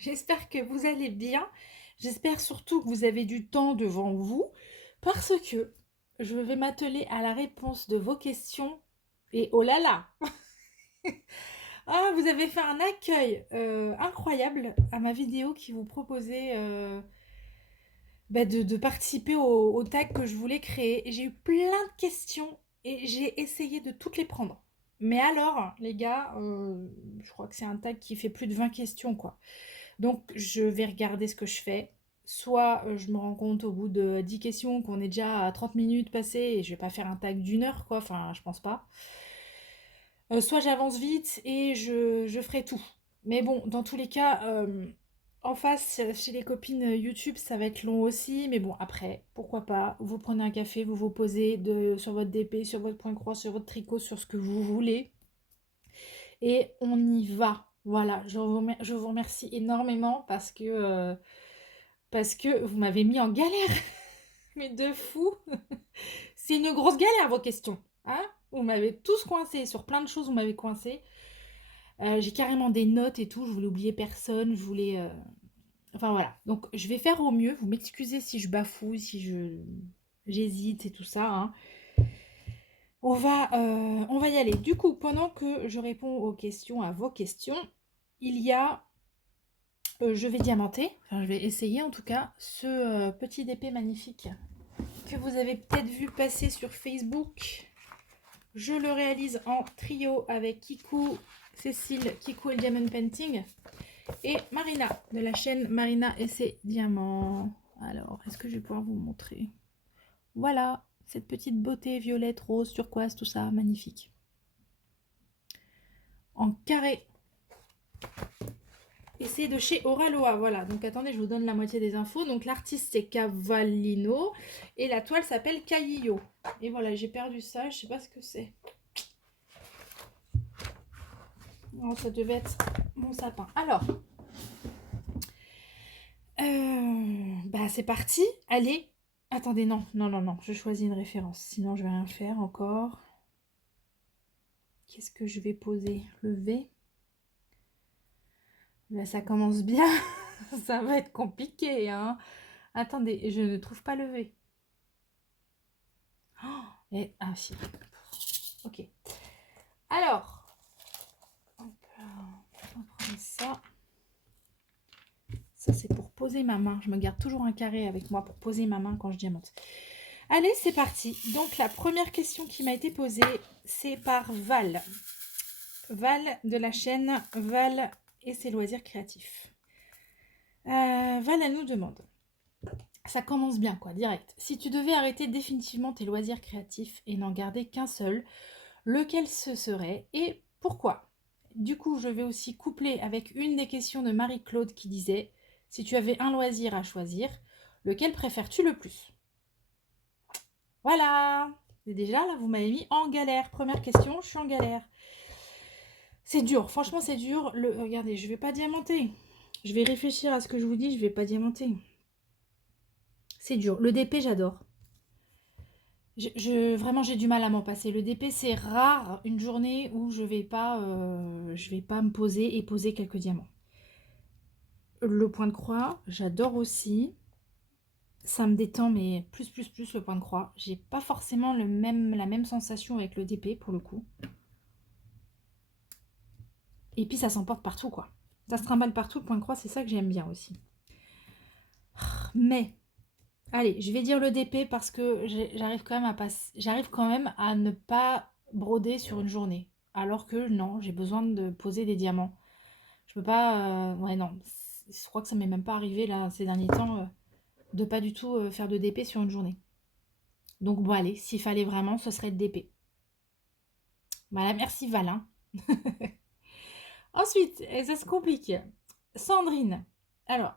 J'espère que vous allez bien. J'espère surtout que vous avez du temps devant vous parce que je vais m'atteler à la réponse de vos questions. Et oh là là! Ah, vous avez fait un accueil incroyable à ma vidéo qui vous proposait de participer au tag que je voulais créer. Et j'ai eu plein de questions et j'ai essayé de toutes les prendre. Mais alors, les gars, je crois que c'est un tag qui fait plus de 20 questions, quoi. Donc, je vais regarder ce que je fais. Soit je me rends compte au bout de 10 questions qu'on est déjà à 30 minutes passées et je vais pas faire un tag d'une heure, quoi. Enfin, je pense pas. Soit j'avance vite et je ferai tout. Mais bon, dans tous les cas, en face, chez les copines YouTube, ça va être long aussi. Mais bon, après, pourquoi pas. Vous prenez un café, vous vous posez sur votre DP, sur votre point croix, sur votre tricot, sur ce que vous voulez. Et on y va. Voilà, je vous remercie énormément parce que vous m'avez mis en galère. Mais de fou. C'est une grosse galère vos questions. Hein, vous m'avez tous coincé sur plein de choses, vous m'avez coincé. J'ai carrément des notes et tout, je voulais oublier personne, je voulais... Enfin voilà, donc je vais faire au mieux, vous m'excusez si je bafouille, si j'hésite et tout ça. Hein. On va y aller. Du coup, pendant que je réponds aux questions, à vos questions, il y a... je vais diamanter, enfin je vais essayer en tout cas, ce petit épée magnifique que vous avez peut-être vu passer sur Facebook. Je le réalise en trio avec Kikou, Cécile, Kikou et le Diamond Painting et Marina de la chaîne Marina et ses diamants. Alors, est-ce que je vais pouvoir vous montrer? Voilà, cette petite beauté violette, rose, turquoise, tout ça, magnifique. En carré. Et c'est de chez Oraloa, voilà. Donc attendez, je vous donne la moitié des infos. Donc l'artiste c'est Cavallino et la toile s'appelle Caillo. Et voilà, j'ai perdu ça, je sais pas ce que c'est. Non, ça devait être mon sapin. Alors, c'est parti. Allez. Attendez, non, non, non, non. Je choisis une référence. Sinon, je vais rien faire encore. Qu'est-ce que je vais poser? Le V. Là, ça commence bien. Ça va être compliqué, hein. Attendez, je ne trouve pas le V. Oh, ah, si. Ok. Alors, hop là, on va prendre ça. Ça, c'est pour poser ma main. Je me garde toujours un carré avec moi pour poser ma main quand je diamante. Allez, c'est parti. Donc, la première question qui m'a été posée, c'est par Val. Val de la chaîne Val et ses loisirs créatifs. Val, elle nous demande. Ça commence bien, quoi, direct. Si tu devais arrêter définitivement tes loisirs créatifs et n'en garder qu'un seul, lequel ce serait et pourquoi? Du coup, je vais aussi coupler avec une des questions de Marie-Claude qui disait si tu avais un loisir à choisir, lequel préfères-tu le plus? Voilà. Et déjà, là, vous m'avez mis en galère. Première question, je suis en galère. C'est dur, franchement, c'est dur. Regardez, je vais pas diamanter. Je vais réfléchir à ce que je vous dis, je vais pas diamanter. C'est dur. Le DP, j'adore. Vraiment, j'ai du mal à m'en passer. Le DP, c'est rare une journée où je vais pas me poser et poser quelques diamants. Le point de croix, j'adore aussi. Ça me détend, mais plus le point de croix. J'ai pas forcément la même sensation avec le DP pour le coup. Et puis ça s'emporte partout, quoi. Ça se trimballe partout, le point de croix, c'est ça que j'aime bien aussi. Mais, allez, je vais dire le DP parce que j'arrive quand même à ne pas broder sur une journée. Alors que non, j'ai besoin de poser des diamants. Je peux pas... ouais, non. Je crois que ça m'est même pas arrivé, là, ces derniers temps, de pas du tout faire de DP sur une journée. Donc bon, allez, s'il fallait vraiment, ce serait le DP. Voilà, merci Valin. Ensuite, et ça se complique. Sandrine. Alors,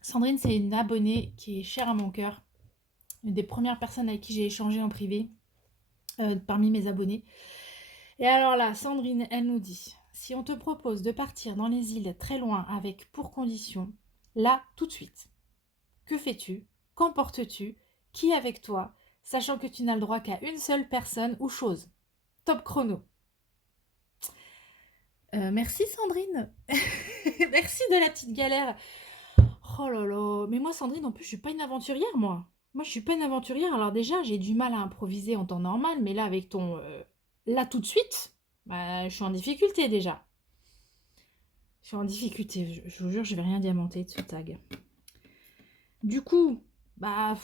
Sandrine, c'est une abonnée qui est chère à mon cœur. Une des premières personnes avec qui j'ai échangé en privé, parmi mes abonnés. Et alors là, Sandrine, elle nous dit, si on te propose de partir dans les îles très loin avec pour condition, là, tout de suite, que fais-tu? Qu'emportes-tu? Qui est avec toi? Sachant que tu n'as le droit qu'à une seule personne ou chose. Top chrono. Merci Sandrine. Merci de la petite galère. Oh là là, mais moi Sandrine, en plus, je suis pas une aventurière, moi. Moi, je suis pas une aventurière. Alors déjà, j'ai du mal à improviser en temps normal, mais là, avec ton là tout de suite, bah, je suis en difficulté déjà. Je suis en difficulté. Je vous jure, je vais rien diamanter de ce tag. Du coup, bah,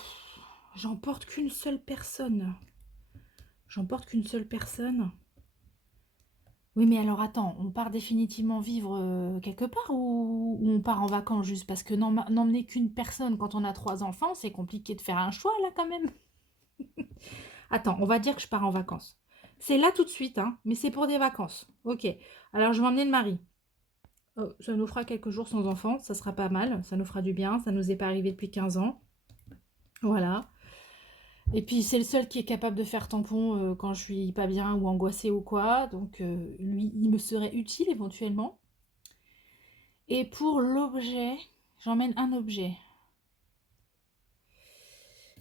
j'emporte qu'une seule personne. J'emporte qu'une seule personne. Oui, mais alors attends, on part définitivement vivre quelque part ou on part en vacances juste parce que n'emmener qu'une personne quand on a 3 enfants, c'est compliqué de faire un choix là quand même. Attends, on va dire que je pars en vacances. C'est là tout de suite, hein, mais c'est pour des vacances. Ok, alors je vais emmener le mari. Ça nous fera quelques jours sans enfants, ça sera pas mal, ça nous fera du bien, ça nous est pas arrivé depuis 15 ans. Voilà. Et puis c'est le seul qui est capable de faire tampon quand je suis pas bien ou angoissée ou quoi, donc lui, il me serait utile éventuellement. Et pour l'objet, j'emmène un objet.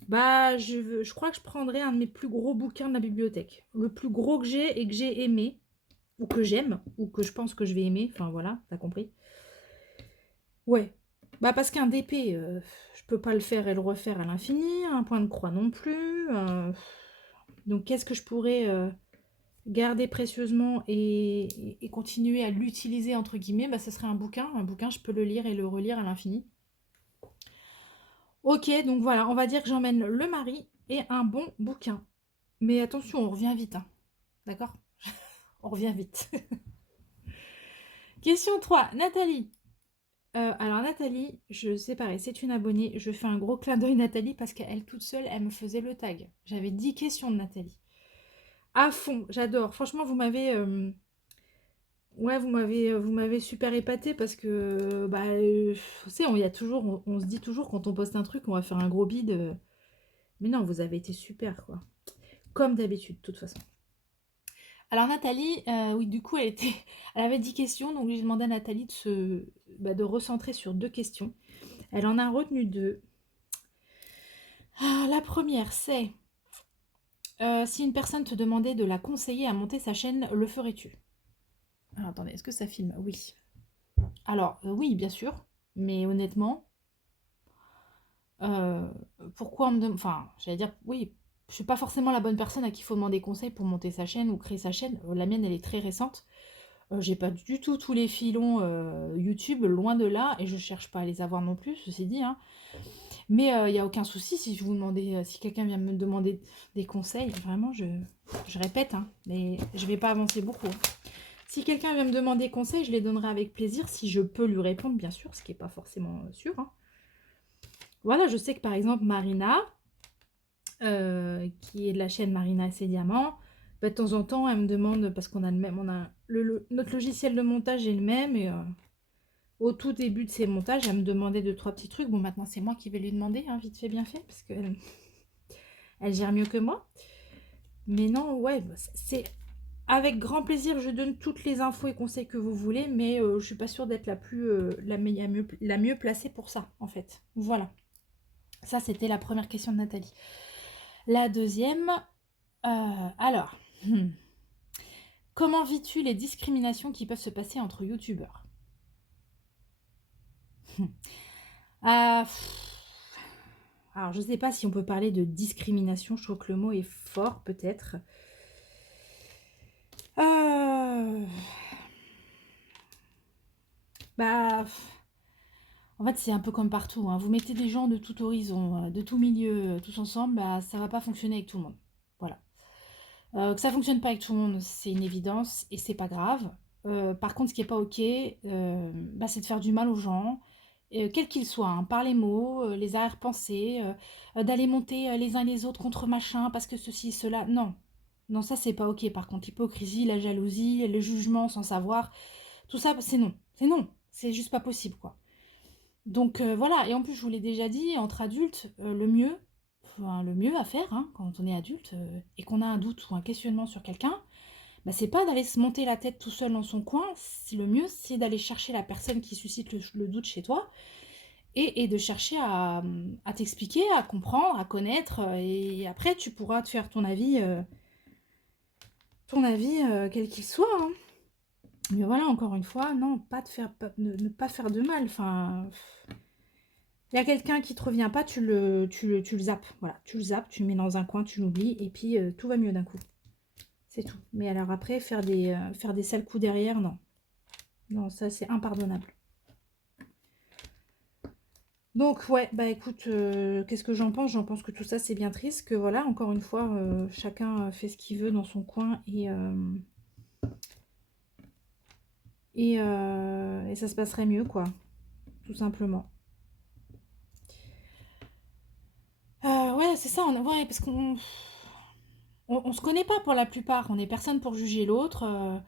Bah, je crois que je prendrais un de mes plus gros bouquins de la bibliothèque. Le plus gros que j'ai et que j'ai aimé, ou que j'aime, ou que je pense que je vais aimer. Enfin voilà, t'as compris. Ouais. Bah parce qu'un DP, je peux pas le faire et le refaire à l'infini. Un point de croix non plus. Donc qu'est-ce que je pourrais garder précieusement et continuer à l'utiliser entre guillemets? Bah ce serait un bouquin. Un bouquin, je peux le lire et le relire à l'infini. Ok, donc voilà, on va dire que j'emmène le mari et un bon bouquin. Mais attention, on revient vite, hein. D'accord? On revient vite. Question 3, Nathalie. Alors Nathalie, je sais pareil, c'est une abonnée. Je fais un gros clin d'œil Nathalie parce qu'elle toute seule, elle me faisait le tag. J'avais 10 questions de Nathalie. À fond, j'adore. Franchement, vous m'avez ouais, vous m'avez super épaté parce que bah vous savez, on se dit toujours quand on poste un truc, on va faire un gros bide. Mais non, vous avez été super quoi. Comme d'habitude, de toute façon. Alors Nathalie, oui, du coup, elle avait 10 questions, donc j'ai demandé à Nathalie de recentrer sur 2 questions. Elle en a retenu 2. Ah, la première, c'est si une personne te demandait de la conseiller à monter sa chaîne, le ferais-tu? Alors attendez, est-ce que ça filme? Oui. Alors oui, bien sûr, mais honnêtement, euh, pourquoi on me demande... Enfin, j'allais dire, oui, je suis pas forcément la bonne personne à qui il faut demander conseil pour monter sa chaîne ou créer sa chaîne. La mienne, elle est très récente. J'ai pas du tout tous les filons YouTube, loin de là, et je cherche pas à les avoir non plus, ceci dit, hein. Mais il n'y a aucun souci si je vous demandais, si quelqu'un vient me demander des conseils, vraiment, je répète, hein, mais je vais pas avancer beaucoup, hein. Si quelqu'un vient me demander conseil, je les donnerai avec plaisir, si je peux lui répondre, bien sûr, ce qui n'est pas forcément sûr, hein. Voilà, je sais que par exemple, Marina, qui est de la chaîne Marina et ses diamants, bah, de temps en temps, elle me demande, parce qu'on a le même, notre logiciel de montage est le même, et au tout début de ses montages, elle me demandait 2-3 petits trucs. Bon, maintenant, c'est moi qui vais lui demander, hein, vite fait, bien fait, parce qu'elle elle gère mieux que moi. Mais non, ouais, c'est avec grand plaisir, je donne toutes les infos et conseils que vous voulez, mais je suis pas sûre d'être la mieux placée pour ça, en fait. Voilà. Ça, c'était la première question de Nathalie. La deuxième, alors, comment vis-tu les discriminations qui peuvent se passer entre youtubeurs? Ah, alors, je ne sais pas si on peut parler de discrimination. Je trouve que le mot est fort, peut-être. Euh, Bah, en fait, c'est un peu comme partout, hein. Vous mettez des gens de tout horizon, de tout milieu, tous ensemble, bah, ça va pas fonctionner avec tout le monde. Voilà. Que ça fonctionne pas avec tout le monde, c'est une évidence et c'est pas grave. Par contre, ce qui est pas ok, bah, c'est de faire du mal aux gens, quels qu'ils soient, hein, par les mots, les arrière-pensées, d'aller monter les uns les autres contre machin parce que ceci, cela. Non, non, ça c'est pas ok. Par contre, l'hypocrisie, la jalousie, le jugement sans savoir, tout ça, c'est non. C'est non. C'est juste pas possible, quoi. Donc voilà, et en plus, je vous l'ai déjà dit, entre adultes, le mieux à faire, hein, quand on est adulte et qu'on a un doute ou un questionnement sur quelqu'un, bah, c'est pas d'aller se monter la tête tout seul dans son coin. Le mieux, c'est d'aller chercher la personne qui suscite le doute chez toi et de chercher à t'expliquer, à comprendre, à connaître. Et après, tu pourras te faire ton avis quel qu'il soit, hein. Mais voilà, encore une fois, non, pas de faire, ne pas faire de mal. Enfin, il y a quelqu'un qui te revient pas, tu le zappes. Voilà, tu le zappes, tu le mets dans un coin, tu l'oublies, et puis tout va mieux d'un coup. C'est tout. Mais alors après, faire des sales coups derrière, non. Non, ça c'est impardonnable. Donc ouais, bah écoute, qu'est-ce que j'en pense? J'en pense que tout ça c'est bien triste, que voilà, encore une fois, chacun fait ce qu'il veut dans son coin et ça se passerait mieux, quoi, tout simplement. Ouais, c'est ça, ouais, parce qu'on se connaît pas pour la plupart, on est personne pour juger l'autre,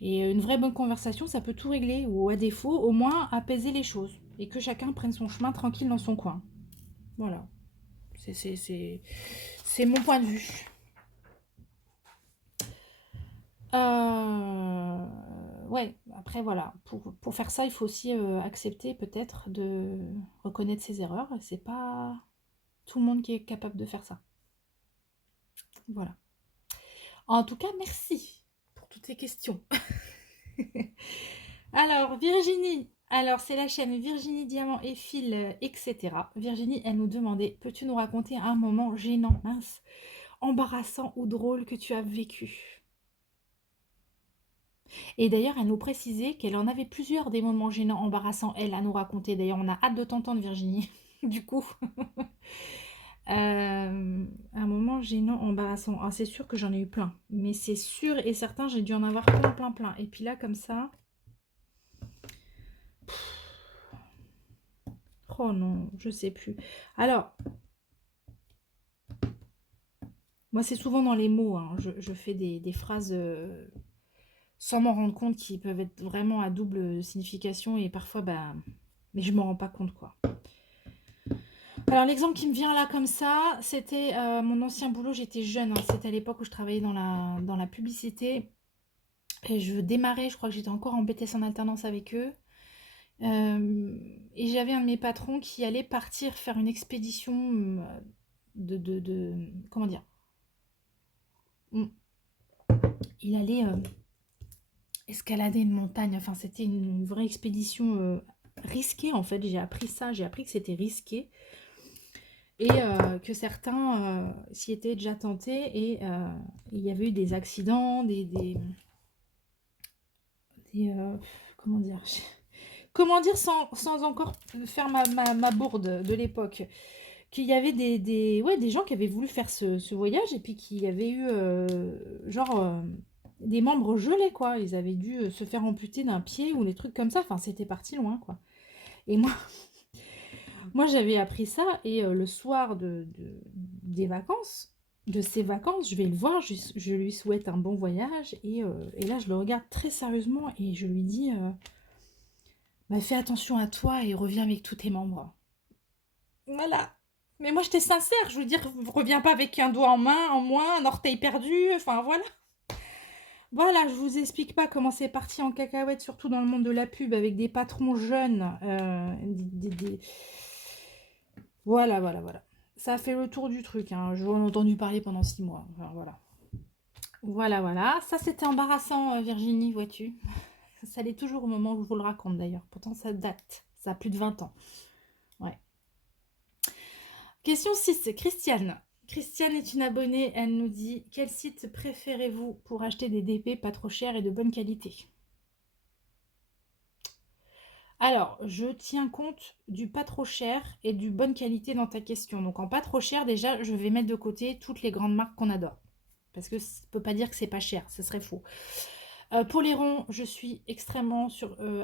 et une vraie bonne conversation, ça peut tout régler, ou à défaut, au moins apaiser les choses, et que chacun prenne son chemin tranquille dans son coin. Voilà, c'est mon point de vue. Euh, ouais, après voilà, pour faire ça, il faut aussi accepter peut-être de reconnaître ses erreurs. C'est pas tout le monde qui est capable de faire ça. Voilà. En tout cas, merci pour toutes ces questions. Alors, Virginie, alors c'est la chaîne Virginie Diamant et Fil, etc. Virginie, elle nous demandait, peux-tu nous raconter un moment gênant, mince, embarrassant ou drôle que tu as vécu? Et d'ailleurs, elle nous précisait qu'elle en avait plusieurs des moments gênants, embarrassants, elle, à nous raconter. D'ailleurs, on a hâte de t'entendre, Virginie. Du coup, un moment gênant, embarrassant. Ah, c'est sûr que j'en ai eu plein. Mais c'est sûr et certain, j'ai dû en avoir plein, plein, plein. Et puis là, comme ça... Oh non, je sais plus. Alors, moi, c'est souvent dans les mots. Hein. Je fais des phrases sans m'en rendre compte qui peuvent être vraiment à double signification. Et parfois, bah... Mais je m'en rends pas compte, quoi. Alors l'exemple qui me vient là comme ça, c'était mon ancien boulot, j'étais jeune, hein, c'était à l'époque où je travaillais dans la publicité et je démarrais, je crois que j'étais encore en BTS en alternance avec eux. Et j'avais un de mes patrons qui allait partir faire une expédition comment dire, Hmm. Il allait escalader une montagne, enfin c'était une vraie expédition risquée en fait, j'ai appris ça, j'ai appris que c'était risqué. Et que certains s'y étaient déjà tentés et il y avait eu des accidents, comment dire comment dire sans encore faire ma bourde de l'époque, qu'il y avait ouais, des gens qui avaient voulu faire ce voyage et puis qui avaient eu genre des membres gelés quoi, ils avaient dû se faire amputer d'un pied ou des trucs comme ça, enfin c'était parti loin quoi. Et moi, j'avais appris ça et le soir des vacances, de ces vacances, je vais le voir, je lui souhaite un bon voyage et là, je le regarde très sérieusement et je lui dis bah, fais attention à toi et reviens avec tous tes membres. Voilà. Mais moi, j'étais sincère, je veux dire, reviens pas avec un doigt en main, en moins, un orteil perdu, enfin voilà. Voilà, je vous explique pas comment c'est parti en cacahuète, surtout dans le monde de la pub, avec des patrons jeunes. Voilà, voilà, voilà. Ça a fait le tour du truc, hein. J'en ai entendu parler pendant 6 mois. Enfin, voilà. Voilà, voilà. Ça, c'était embarrassant, Virginie, vois-tu. Ça l'est toujours au moment où je vous le raconte, d'ailleurs. Pourtant, ça date. Ça a plus de 20 ans. Ouais. Question 6. Christiane. Christiane est une abonnée. Elle nous dit, quel site préférez-vous pour acheter des DP pas trop chers et de bonne qualité? Alors, je tiens compte du pas trop cher et du bonne qualité dans ta question. Donc, en pas trop cher, déjà, je vais mettre de côté toutes les grandes marques qu'on adore. Parce que ça ne peut pas dire que c'est pas cher, ce serait faux. Pour les ronds, je suis extrêmement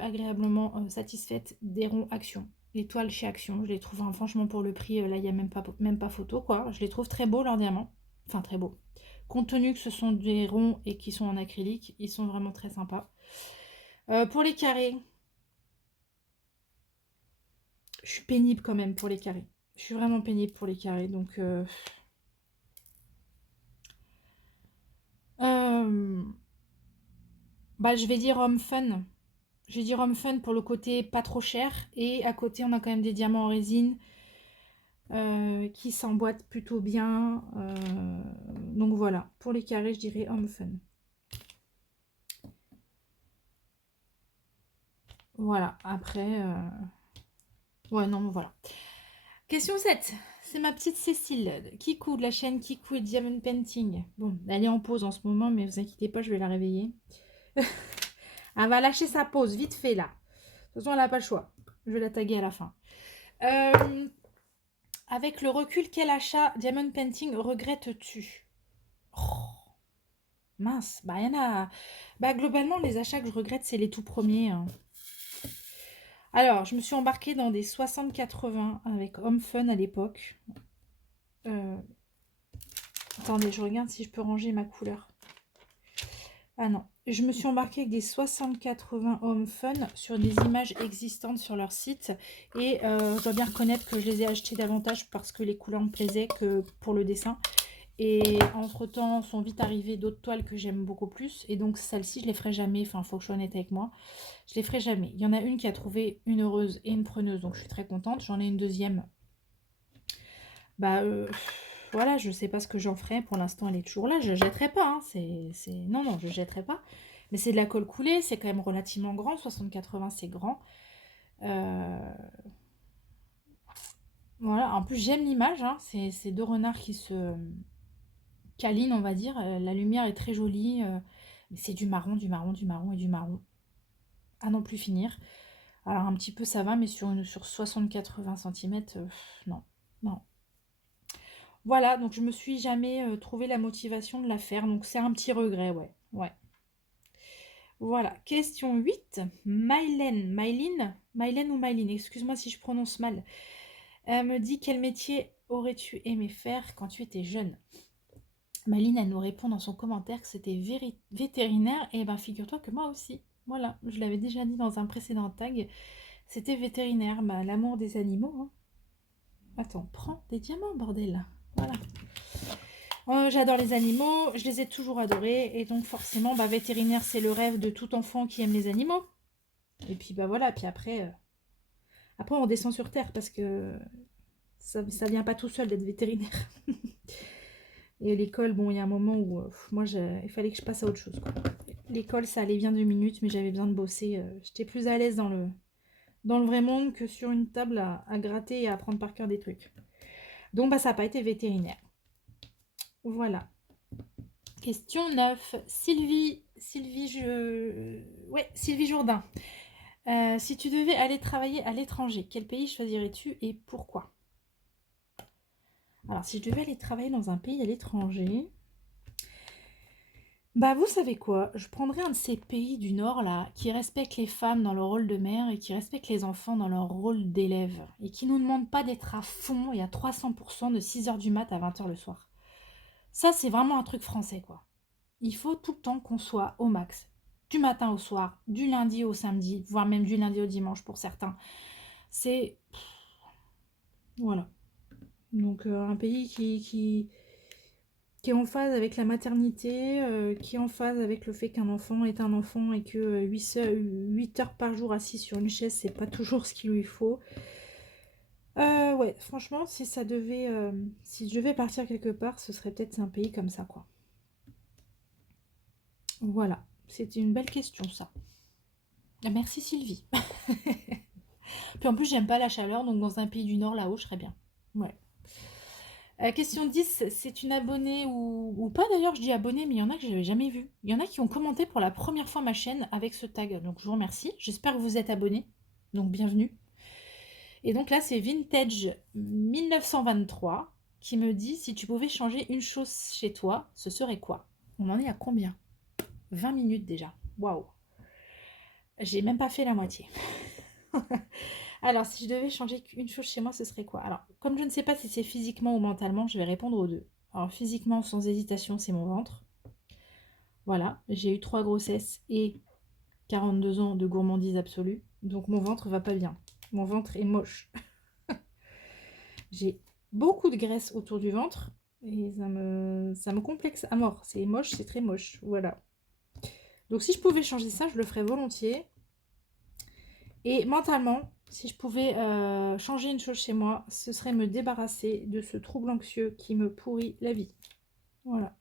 agréablement satisfaite des ronds Action. Les toiles chez Action, je les trouve hein, franchement pour le prix, là il n'y a même pas photo quoi. Je les trouve très beaux leurs diamants. Enfin très beaux. Compte tenu que ce sont des ronds et qui sont en acrylique, ils sont vraiment très sympas. Pour les carrés, je suis pénible quand même pour les carrés. Je suis vraiment pénible pour les carrés. Donc, bah, je vais dire Homme Fun. Je vais dire Homme Fun pour le côté pas trop cher. Et à côté, on a quand même des diamants en résine qui s'emboîtent plutôt bien. Donc voilà, pour les carrés, je dirais Homme Fun. Voilà, après... Ouais, non, mais voilà. Question 7. C'est ma petite Cécile, Kikou, de la chaîne Kikou et Diamond Painting. Bon, elle est en pause en ce moment, mais vous inquiétez pas, je vais la réveiller. Elle va lâcher sa pause, vite fait, là. De toute façon, elle n'a pas le choix. Je vais la taguer à la fin. Avec le recul, quel achat Diamond Painting regrettes-tu? Oh, mince, bah, y en a... Bah, globalement, les achats que je regrette, c'est les tout premiers, hein. Alors, je me suis embarquée dans des 60-80 avec Home Fun à l'époque. Attendez, je regarde si je peux ranger ma couleur. Ah non, je me suis embarquée avec des 60-80 Home Fun sur des images existantes sur leur site. Et je dois bien reconnaître que je les ai achetés davantage parce que les couleurs me plaisaient que pour le dessin. Et entre-temps, sont vite arrivées d'autres toiles que j'aime beaucoup plus. Et donc, celle-ci, je les ferai jamais. Enfin, il faut que je sois honnête avec moi. Je les ferai jamais. Il y en a une qui a trouvé une heureuse et une preneuse. Donc, je suis très contente. J'en ai une deuxième. Bah, voilà, je sais pas ce que j'en ferai. Pour l'instant, elle est toujours là. Je jetterai pas. Hein. Non, non, je jetterai pas. Mais c'est de la colle coulée. C'est quand même relativement grand. 60-80, c'est grand. Voilà. En plus, j'aime l'image. Hein. C'est deux renards qui se câline, on va dire. La lumière est très jolie, mais c'est du marron, du marron, du marron et du marron. À non plus finir. Alors un petit peu ça va, mais sur 60-80 cm, non, non. Voilà, donc je me suis jamais trouvé la motivation de la faire, donc c'est un petit regret, ouais. Ouais. Voilà, question 8. Mylène ou Mylène, excuse-moi si je prononce mal. Elle me dit quel métier aurais-tu aimé faire quand tu étais jeune? Maline, elle nous répond dans son commentaire que c'était vétérinaire. Et ben, figure-toi que moi aussi. Voilà, je l'avais déjà dit dans un précédent tag. C'était vétérinaire, bah, l'amour des animaux. Hein. Attends, prends des diamants, bordel. Voilà. J'adore les animaux, je les ai toujours adorés. Et donc, forcément, bah, vétérinaire, c'est le rêve de tout enfant qui aime les animaux. Et puis, bah voilà. Puis après on descend sur Terre parce que ça vient pas tout seul d'être vétérinaire. Et l'école, bon, il y a un moment où moi, il fallait que je passe à autre chose, quoi. L'école, ça allait bien 2 minutes, mais j'avais besoin de bosser. J'étais plus à l'aise dans le vrai monde que sur une table à gratter et à apprendre par cœur des trucs. Donc, bah, ça n'a pas été vétérinaire. Voilà. Question 9. Sylvie Jourdain. Si tu devais aller travailler à l'étranger, quel pays choisirais-tu et pourquoi? Alors, si je devais aller travailler dans un pays à l'étranger... Bah, vous savez quoi? Je prendrais un de ces pays du Nord, là, qui respectent les femmes dans leur rôle de mère et qui respectent les enfants dans leur rôle d'élève. Et qui nous demandent pas d'être à fond et à 300% de 6 heures du mat à 20 heures le soir. Ça, c'est vraiment un truc français, quoi. Il faut tout le temps qu'on soit au max. Du matin au soir, du lundi au samedi, voire même du lundi au dimanche pour certains. C'est... Voilà. Donc, un pays qui est en phase avec la maternité, qui est en phase avec le fait qu'un enfant est un enfant et que 8 heures par jour assis sur une chaise, c'est pas toujours ce qu'il lui faut. Ouais, franchement, si je devais partir quelque part, ce serait peut-être un pays comme ça, quoi. Voilà, c'était une belle question, ça. Ah, merci Sylvie. Puis en plus, j'aime pas la chaleur, donc dans un pays du Nord, là-haut, je serais bien. Ouais. Question 10, c'est une abonnée ou pas d'ailleurs, je dis abonnée, mais il y en a que j'avais jamais vu. Il y en a qui ont commenté pour la première fois ma chaîne avec ce tag, donc je vous remercie. J'espère que vous êtes abonnés, donc bienvenue. Et donc là, c'est Vintage 1923 qui me dit si tu pouvais changer une chose chez toi, ce serait quoi? On en est à combien? 20 minutes déjà. Waouh! J'ai même pas fait la moitié. Alors, si je devais changer une chose chez moi, ce serait quoi? Alors, comme je ne sais pas si c'est physiquement ou mentalement, je vais répondre aux deux. Alors, physiquement, sans hésitation, c'est mon ventre. Voilà, j'ai eu 3 grossesses et 42 ans de gourmandise absolue. Donc, mon ventre va pas bien. Mon ventre est moche. J'ai beaucoup de graisse autour du ventre et ça me complexe à mort. C'est moche, c'est très moche. Voilà. Donc, si je pouvais changer ça, je le ferais volontiers. Et mentalement, si je pouvais changer une chose chez moi, ce serait me débarrasser de ce trouble anxieux qui me pourrit la vie. Voilà.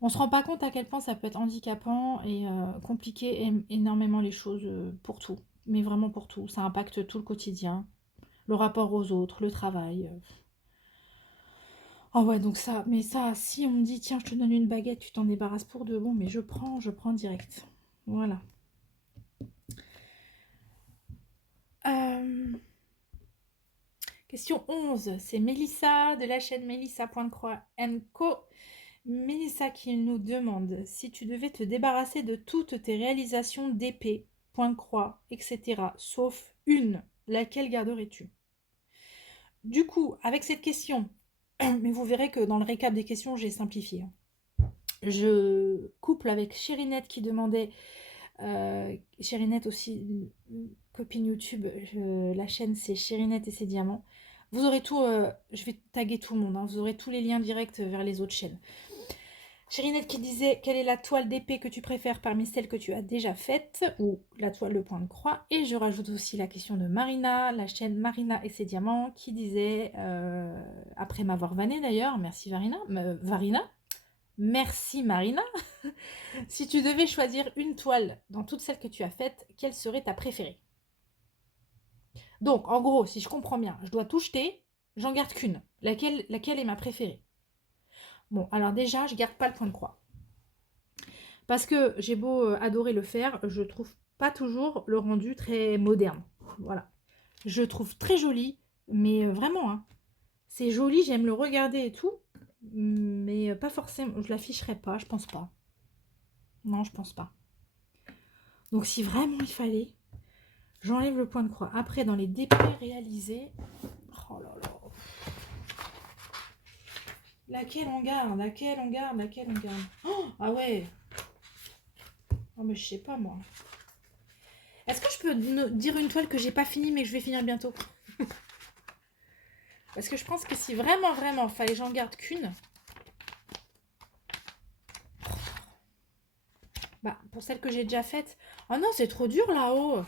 On se rend pas compte à quel point ça peut être handicapant et compliquer énormément les choses pour tout. Mais vraiment pour tout. Ça impacte tout le quotidien, le rapport aux autres, le travail. Ah ouais, donc ça, mais ça, si on me dit, tiens, je te donne une baguette, tu t'en débarrasses pour de bon, mais je prends direct. Voilà. Euh, Question 11, c'est Mélissa de la chaîne Mélissa.croix Co. Mélissa qui nous demande si tu devais te débarrasser de toutes tes réalisations d'épée, point de croix, etc., sauf une, laquelle garderais-tu? Du coup, avec cette question, mais vous verrez que dans le récap des questions, j'ai simplifié, hein. Je couple avec Chérinette qui demandait, Chérinette aussi, copine YouTube, la chaîne c'est Chérinette et ses diamants. Vous aurez tout, je vais taguer tout le monde, hein, vous aurez tous les liens directs vers les autres chaînes. Chérinette qui disait quelle est la toile d'épée que tu préfères parmi celles que tu as déjà faites, ou la toile de point de croix. Et je rajoute aussi la question de Marina, la chaîne Marina et ses diamants, qui disait, après m'avoir vanné d'ailleurs, merci Varina, merci Marina, si tu devais choisir une toile dans toutes celles que tu as faites, quelle serait ta préférée? Donc en gros, si je comprends bien, je dois tout jeter, j'en garde qu'une. Laquelle est ma préférée? Bon, alors déjà, je garde pas le point de croix. Parce que j'ai beau adorer le faire, je trouve pas toujours le rendu très moderne. Voilà. Je trouve très joli, mais vraiment, hein, c'est joli, j'aime le regarder et tout, mais pas forcément, je l'afficherai pas, je pense pas. Non, je pense pas. Donc si vraiment il fallait, j'enlève le point de croix. Après, dans les détails réalisés, oh là là, laquelle on garde, laquelle on garde, laquelle on garde. Oh, ah ouais, oh mais je sais pas moi. Est-ce que je peux dire une toile que j'ai pas finie mais que je vais finir bientôt? Parce que je pense que si vraiment, vraiment, fallait que j'en garde qu'une, bah, pour celle que j'ai déjà faite. Oh non, c'est trop dur là-haut.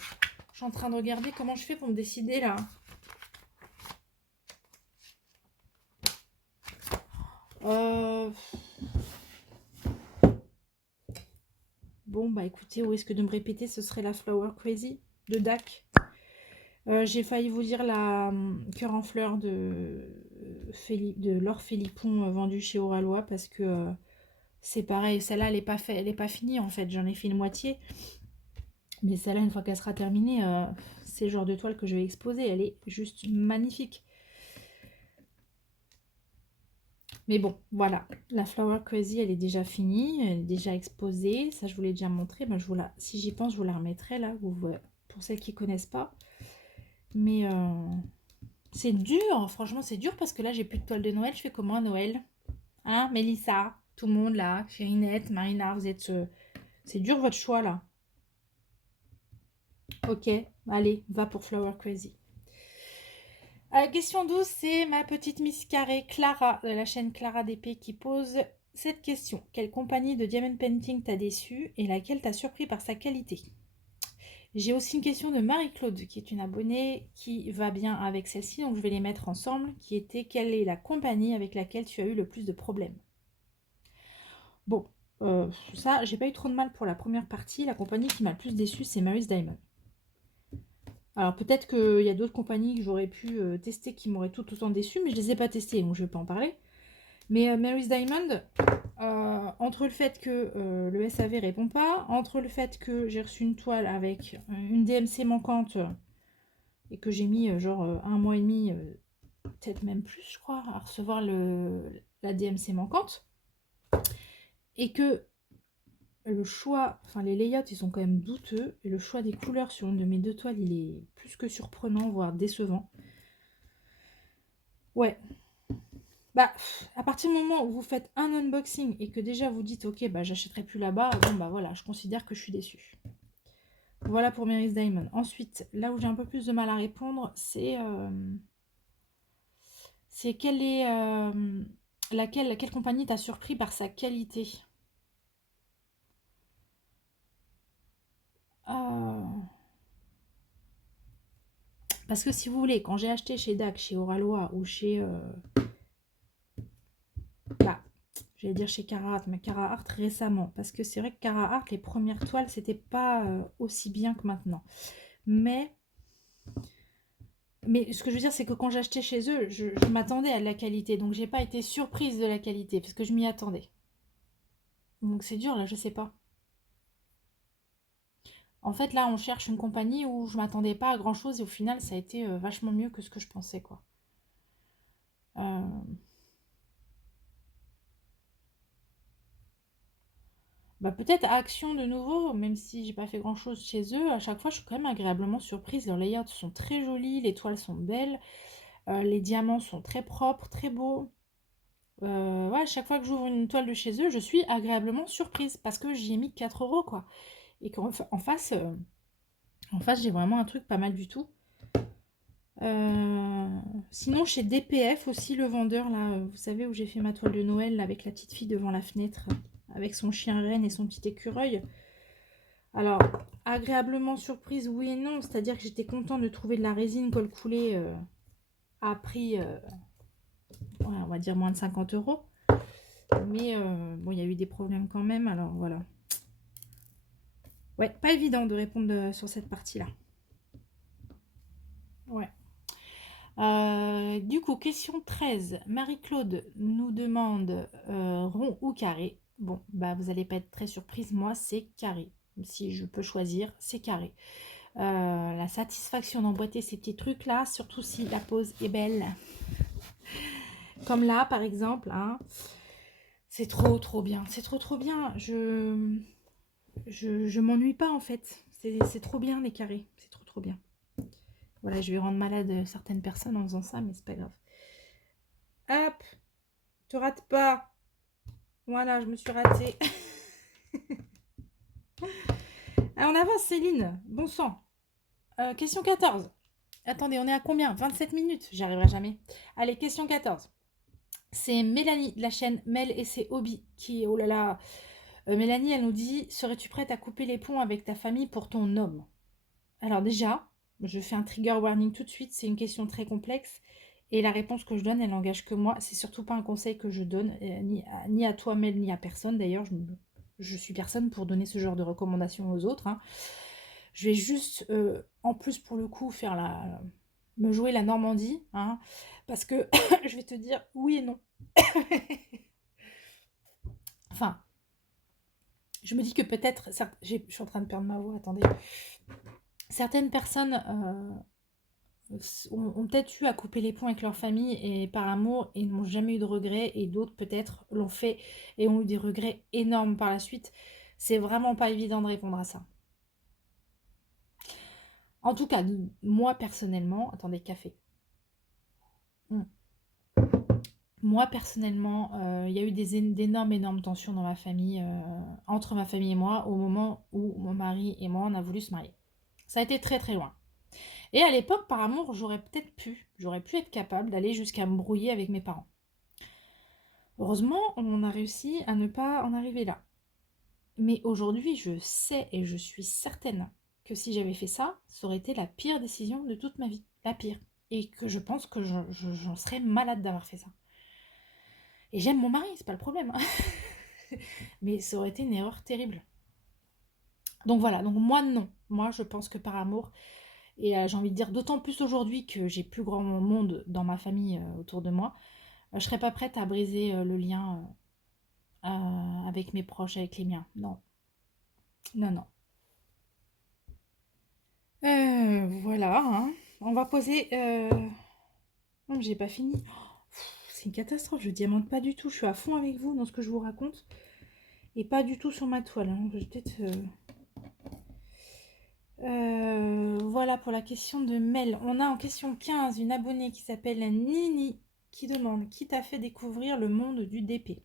Je suis en train de regarder comment je fais pour me décider là. Euh... Bon, bah écoutez, au risque de me répéter, ce serait la Flower Crazy de DAC. J'ai failli vous dire la cœur en fleurs de Laure Philippon vendue chez Oralois parce que c'est pareil, celle-là elle est pas finie en fait, j'en ai fait une moitié. Mais celle-là, une fois qu'elle sera terminée, c'est le genre de toile que je vais exposer. Elle est juste magnifique. Mais bon, voilà. La Flower Crazy, elle est déjà finie. Elle est déjà exposée. Ça, je vous l'ai déjà montré. Ben, si j'y pense, je vous la remettrai là. Pour celles qui ne connaissent pas. Mais c'est dur. Franchement, c'est dur parce que là, j'ai plus de toile de Noël. Je fais comment à Noël? Hein, Mélissa? Tout le monde là? Chérinette, Marina, vous êtes... C'est dur votre choix là. Ok, allez, va pour Flower Crazy. Question 12, c'est ma petite Miss Carré Clara de la chaîne Clara DP qui pose cette question. Quelle compagnie de diamond painting t'a déçu et laquelle t'a surpris par sa qualité? J'ai aussi une question de Marie-Claude qui est une abonnée qui va bien avec celle-ci, donc je vais les mettre ensemble, qui était quelle est la compagnie avec laquelle tu as eu le plus de problèmes? Bon, ça, j'ai pas eu trop de mal pour la première partie. La compagnie qui m'a le plus déçue, c'est Mary's Diamond. Alors peut-être qu'il y a d'autres compagnies que j'aurais pu tester qui m'auraient tout autant déçu, mais je les ai pas testées, donc je vais pas en parler. Mais Mary's Diamond, entre le fait que le SAV répond pas, entre le fait que j'ai reçu une toile avec une DMC manquante et que j'ai mis genre un mois et demi, peut-être même plus, je crois, à recevoir la DMC manquante, et que le choix, enfin les layouts, ils sont quand même douteux, et le choix des couleurs sur une de mes deux toiles, il est plus que surprenant, voire décevant. Ouais. Bah, à partir du moment où vous faites un unboxing et que déjà vous dites ok, bah j'achèterai plus là-bas, bon bah voilà, je considère que je suis déçue. Voilà pour Mary's Diamond. Ensuite, là où j'ai un peu plus de mal à répondre, c'est quelle est laquelle compagnie t'a surpris par sa qualité? Euh, Parce que si vous voulez, quand j'ai acheté chez DAC, chez Oralois ou chez bah, J'allais dire chez Carhartt, mais Carhartt récemment. Parce que c'est vrai que Carhartt, les premières toiles, c'était pas aussi bien que maintenant. Mais ce que je veux dire, c'est que quand j'achetais chez eux, je m'attendais à la qualité. Donc j'ai pas été surprise de la qualité, parce que je m'y attendais. Donc c'est dur, là, je sais pas. En fait, là, on cherche une compagnie où je m'attendais pas à grand-chose et au final, ça a été vachement mieux que ce que je pensais, quoi. Euh, Bah, peut-être Action de nouveau, même si j'ai pas fait grand-chose chez eux, à chaque fois, je suis quand même agréablement surprise. Leurs layouts sont très jolis, les toiles sont belles, les diamants sont très propres, très beaux. Ouais, à chaque fois que j'ouvre une toile de chez eux, je suis agréablement surprise parce que j'y ai mis 4 euros, quoi. Et en face, j'ai vraiment un truc pas mal du tout. Euh, Sinon, chez DPF aussi, le vendeur, là, vous savez, où j'ai fait ma toile de Noël là, avec la petite fille devant la fenêtre, avec son chien renne et son petit écureuil. Alors, agréablement surprise, oui et non. C'est-à-dire que j'étais contente de trouver de la résine colle coulée à prix, ouais, on va dire moins de 50 euros. Mais bon, il y a eu des problèmes quand même, alors voilà. Ouais, pas évident de répondre sur cette partie-là. Ouais. Du coup, question 13. Marie-Claude nous demande rond ou carré. Bon, bah vous n'allez pas être très surprise, moi c'est carré. Si je peux choisir, c'est carré. La satisfaction d'emboîter ces petits trucs là, surtout si la pose est belle. Comme là par exemple, hein, c'est trop bien. C'est trop bien. Je m'ennuie pas en fait. C'est trop bien les carrés. C'est trop bien. Voilà, je vais rendre malade certaines personnes en faisant ça, mais c'est pas grave. Hop, te rate pas. Voilà, je me suis ratée. Alors, on avance, Céline. Bon sang. Question 14. Attendez, on est à combien? 27 minutes. J'y arriverai jamais. Allez, question 14. C'est Mélanie de la chaîne Mel et ses hobbies qui... Oh là là. Mélanie, elle nous dit, serais-tu prête à couper les ponts avec ta famille pour ton homme? Alors déjà, je fais un trigger warning tout de suite. C'est une question très complexe. Et la réponse que je donne, elle n'engage que moi. C'est surtout pas un conseil que je donne, ni à toi, Mel, ni à personne. D'ailleurs, je suis personne pour donner ce genre de recommandations aux autres. Hein. Je vais juste, en plus pour le coup, me jouer la Normandie. Hein, parce que je vais te dire oui et non. Enfin, je me dis que peut-être... Je suis en train de perdre ma voix, attendez. Certaines personnes ont peut-être eu à couper les ponts avec leur famille et par amour et n'ont jamais eu de regrets, et d'autres peut-être l'ont fait et ont eu des regrets énormes par la suite. C'est vraiment pas évident de répondre à ça. En tout cas, moi personnellement, attendez, café. Moi personnellement, il y a eu d'énormes tensions dans ma famille, entre ma famille et moi, au moment où mon mari et moi on a voulu se marier. Ça a été très loin. Et à l'époque, par amour, j'aurais pu être capable d'aller jusqu'à me brouiller avec mes parents. Heureusement, on a réussi à ne pas en arriver là. Mais aujourd'hui, je sais et je suis certaine que si j'avais fait ça, ça aurait été la pire décision de toute ma vie. La pire. Et que je pense que j'en serais malade d'avoir fait ça. Et j'aime mon mari, c'est pas le problème. Hein. Mais ça aurait été une erreur terrible. Donc voilà, donc moi non. Moi je pense que par amour, et j'ai envie de dire d'autant plus aujourd'hui que j'ai plus grand monde dans ma famille autour de moi, je serais pas prête à briser le lien avec mes proches, avec les miens. Non, non. Voilà, hein. On va poser... Non, mais j'ai pas fini. C'est une catastrophe, je diamante pas du tout. Je suis à fond avec vous dans ce que je vous raconte. Et pas du tout sur ma toile. Hein. Je vais peut-être... voilà pour la question de Mel. On a en question 15 une abonnée qui s'appelle Nini qui demande qui t'a fait découvrir le monde du DP.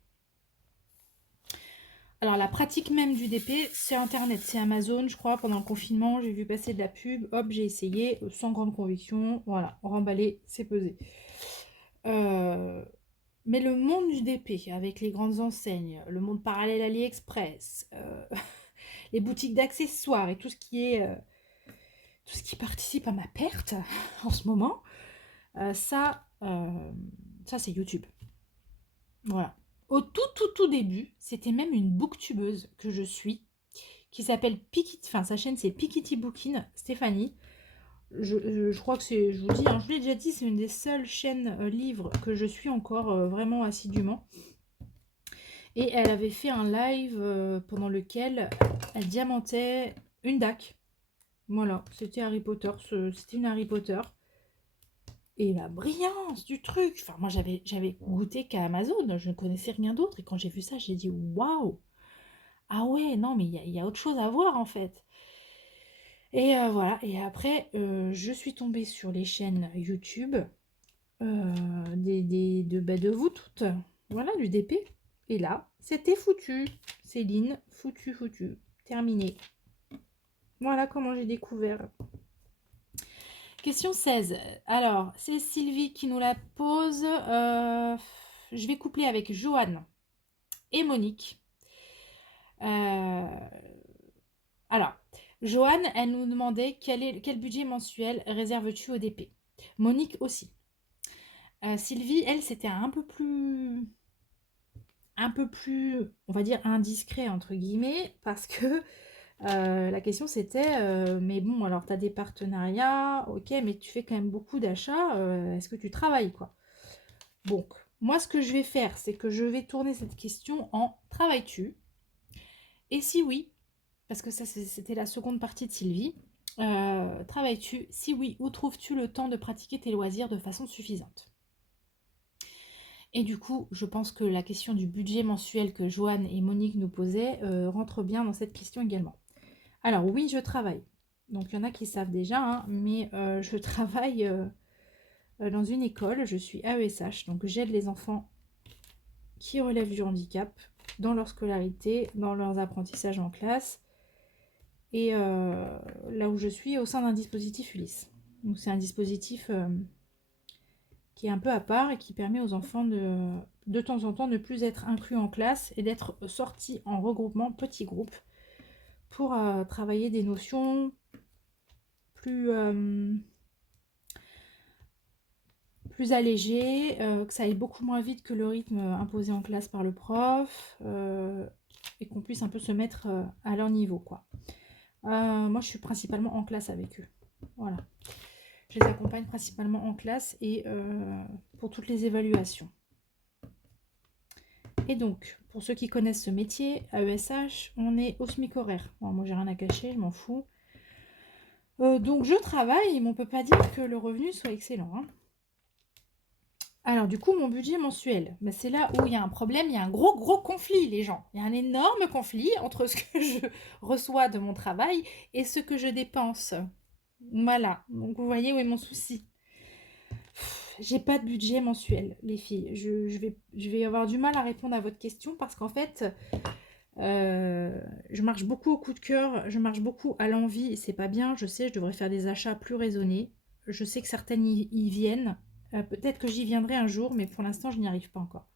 Alors la pratique même du DP, c'est Internet, c'est Amazon, je crois. Pendant le confinement, j'ai vu passer de la pub, hop, j'ai essayé, sans grande conviction. Voilà, remballé, c'est pesé. Mais le monde du DP, avec les grandes enseignes, le monde parallèle AliExpress, les boutiques d'accessoires et tout ce qui participe à ma perte en ce moment, ça c'est YouTube. Voilà. Au tout début, c'était même une booktubeuse que je suis, qui s'appelle Pikiti, enfin sa chaîne c'est Pikiti Bookin, Stéphanie. Je crois que c'est, je vous dis, hein, je vous l'ai déjà dit, c'est une des seules chaînes livres que je suis encore vraiment assidûment. Et elle avait fait un live pendant lequel elle diamantait une DAC. Voilà, c'était Harry Potter, c'était une Harry Potter. Et la brillance du truc, enfin moi j'avais goûté qu'à Amazon, je ne connaissais rien d'autre. Et quand j'ai vu ça, j'ai dit waouh, ah ouais, non mais il y a autre chose à voir en fait. Et voilà, et après je suis tombée sur les chaînes YouTube de vous toutes, voilà, du DP. Et là, c'était foutu. Céline, foutu. Terminé. Voilà comment j'ai découvert. Question 16. Alors, c'est Sylvie qui nous la pose. Je vais coupler avec Joanne et Monique. Alors, Joanne, elle nous demandait quel budget mensuel réserves-tu au DP. Monique aussi. Sylvie, elle, c'était un peu plus, on va dire, indiscret, entre guillemets, parce que la question c'était, mais bon, alors tu as des partenariats, ok, mais tu fais quand même beaucoup d'achats, est-ce que tu travailles, quoi? Donc, moi, ce que je vais faire, c'est que je vais tourner cette question en travailles-tu? Et si oui, parce que ça, c'était la seconde partie de Sylvie, travailles-tu? Si oui, où trouves-tu le temps de pratiquer tes loisirs de façon suffisante? Et du coup, je pense que la question du budget mensuel que Joanne et Monique nous posaient rentre bien dans cette question également. Alors oui, je travaille. Donc il y en a qui savent déjà, hein, mais je travaille dans une école, je suis AESH, donc j'aide les enfants qui relèvent du handicap dans leur scolarité, dans leurs apprentissages en classe, et là où je suis, au sein d'un dispositif Ulysse. Donc c'est un dispositif qui est un peu à part et qui permet aux enfants de temps en temps ne plus être inclus en classe et d'être sortis en regroupement, petits groupes, pour travailler des notions plus, plus allégées, que ça aille beaucoup moins vite que le rythme imposé en classe par le prof, et qu'on puisse un peu se mettre à leur niveau, quoi. Moi, je suis principalement en classe avec eux. Voilà. Je les accompagne principalement en classe et pour toutes les évaluations. Et donc, pour ceux qui connaissent ce métier, AESH, on est au SMIC horaire. Bon, moi, j'ai rien à cacher, je m'en fous. Donc, je travaille, mais on peut pas dire que le revenu soit excellent, hein. Alors, du coup, mon budget mensuel, ben, c'est là où il y a un problème, il y a un gros conflit, les gens. Il y a un énorme conflit entre ce que je reçois de mon travail et ce que je dépense. Voilà, donc vous voyez où est mon souci. J'ai pas de budget mensuel, les filles. Je vais avoir du mal à répondre à votre question parce qu'en fait, je marche beaucoup au coup de cœur, je marche beaucoup à l'envie et c'est pas bien. Je sais, je devrais faire des achats plus raisonnés. Je sais que certaines y viennent. Peut-être que j'y viendrai un jour, mais pour l'instant, je n'y arrive pas encore.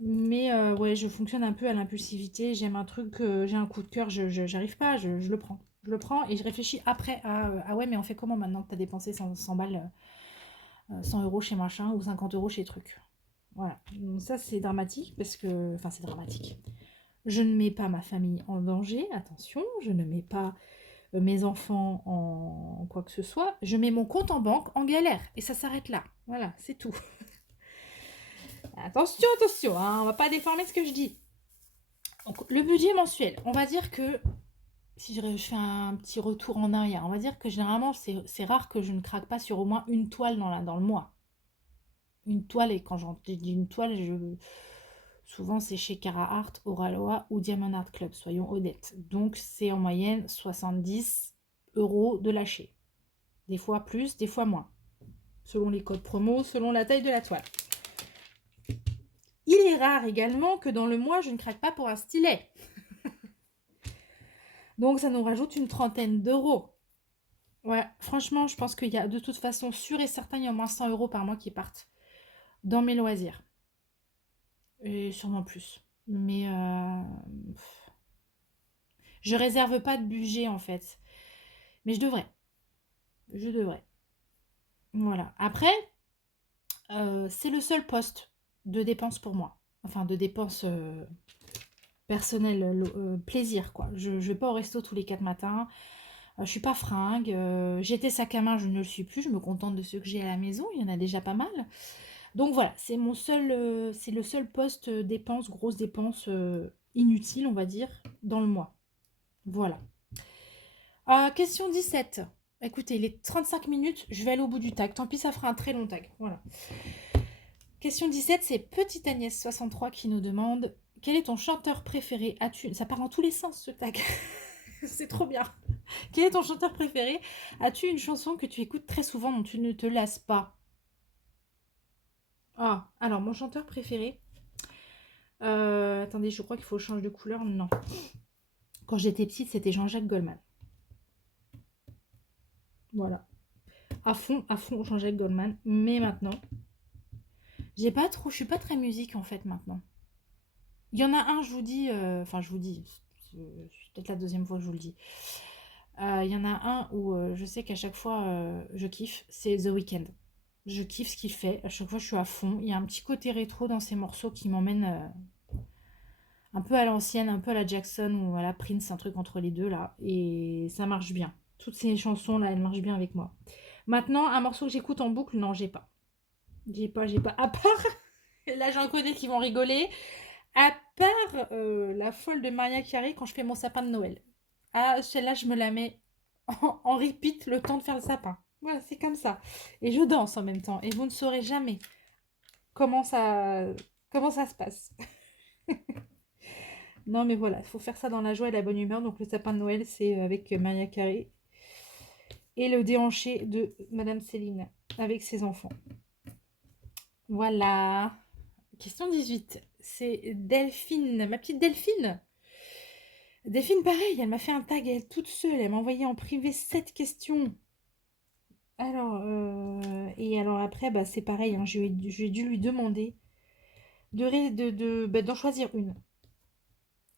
Mais ouais, je fonctionne un peu à l'impulsivité. J'aime un truc, j'ai un coup de cœur, j'arrive pas, je le prends. Je le prends et je réfléchis après à ah ouais, mais on fait comment maintenant que tu as dépensé 100 balles, 100 euros chez machin ou 50 euros chez truc. Voilà. Donc ça, c'est dramatique parce que. Enfin, c'est dramatique. Je ne mets pas ma famille en danger, attention, je ne mets pas mes enfants en quoi que ce soit. Je mets mon compte en banque en galère et ça s'arrête là. Voilà, c'est tout. Attention, hein, on va pas déformer ce que je dis. Donc, le budget mensuel, on va dire que si je fais un petit retour en arrière, on va dire que généralement c'est rare que je ne craque pas sur au moins une toile dans le mois. Une toile, et quand j'en dis une toile, souvent c'est chez Cara Art, Oraloa ou Diamond Art Club, soyons honnêtes. Donc c'est en moyenne 70 euros de lâcher. Des fois plus, des fois moins. Selon les codes promo, selon la taille de la toile. Il est rare également que dans le mois, je ne craque pas pour un stylet. Donc ça nous rajoute une trentaine d'euros. Ouais, franchement, je pense qu'il y a de toute façon sûr et certain, il y a au moins 100 euros par mois qui partent dans mes loisirs. Et sûrement plus. Mais je réserve pas de budget en fait. Mais je devrais. Je devrais. Voilà. Après, c'est le seul poste de dépenses pour moi. Enfin, de dépenses personnelles, plaisir, quoi. Je vais pas au resto tous les 4 matins. Je suis pas fringue. J'étais sac à main, je ne le suis plus. Je me contente de ce que j'ai à la maison. Il y en a déjà pas mal. Donc voilà, c'est mon seul, c'est le seul poste dépenses, grosses dépenses inutiles, on va dire, dans le mois. Voilà. Question 17. Écoutez, les 35 minutes, je vais aller au bout du tag. Tant pis, ça fera un très long tag. Voilà. Question 17, c'est Petite Agnès 63 qui nous demande quel est ton chanteur préféré? As-tu... Ça part dans tous les sens ce tag. C'est trop bien. Quel est ton chanteur préféré? As-tu une chanson que tu écoutes très souvent dont tu ne te lasses pas? Ah, alors mon chanteur préféré. Attendez, je crois qu'il faut que je change de couleur. Non. Quand j'étais petite, c'était Jean-Jacques Goldman. Voilà. À fond Jean-Jacques Goldman. Mais maintenant, je suis pas très musique en fait maintenant. Il y en a un, je vous dis, enfin je vous dis, c'est peut-être la deuxième fois que je vous le dis. Il y en a un où je sais qu'à chaque fois je kiffe, c'est The Weeknd. Je kiffe ce qu'il fait, à chaque fois je suis à fond. Il y a un petit côté rétro dans ses morceaux qui m'emmène un peu à l'ancienne, un peu à la Jackson ou à la Prince, un truc entre les deux là. Et ça marche bien. Toutes ces chansons là, elles marchent bien avec moi. Maintenant, un morceau que j'écoute en boucle, non, j'ai pas. J'ai pas. À part, là j'en connais qui vont rigoler. À part la folle de Maria Carey quand je fais mon sapin de Noël. Ah, celle-là, je me la mets en repeat le temps de faire le sapin. Voilà, c'est comme ça. Et je danse en même temps. Et vous ne saurez jamais comment ça, comment ça se passe. Non, mais voilà, il faut faire ça dans la joie et la bonne humeur. Donc, le sapin de Noël, c'est avec Maria Carey. Et le déhanché de Madame Céline avec ses enfants. Voilà. Question 18. C'est Delphine, ma petite Delphine. Delphine, pareil, elle m'a fait un tag, elle toute seule. Elle m'a envoyé en privé 7 questions. Alors, et alors après, bah, c'est pareil, hein, j'ai dû lui demander d'en choisir une.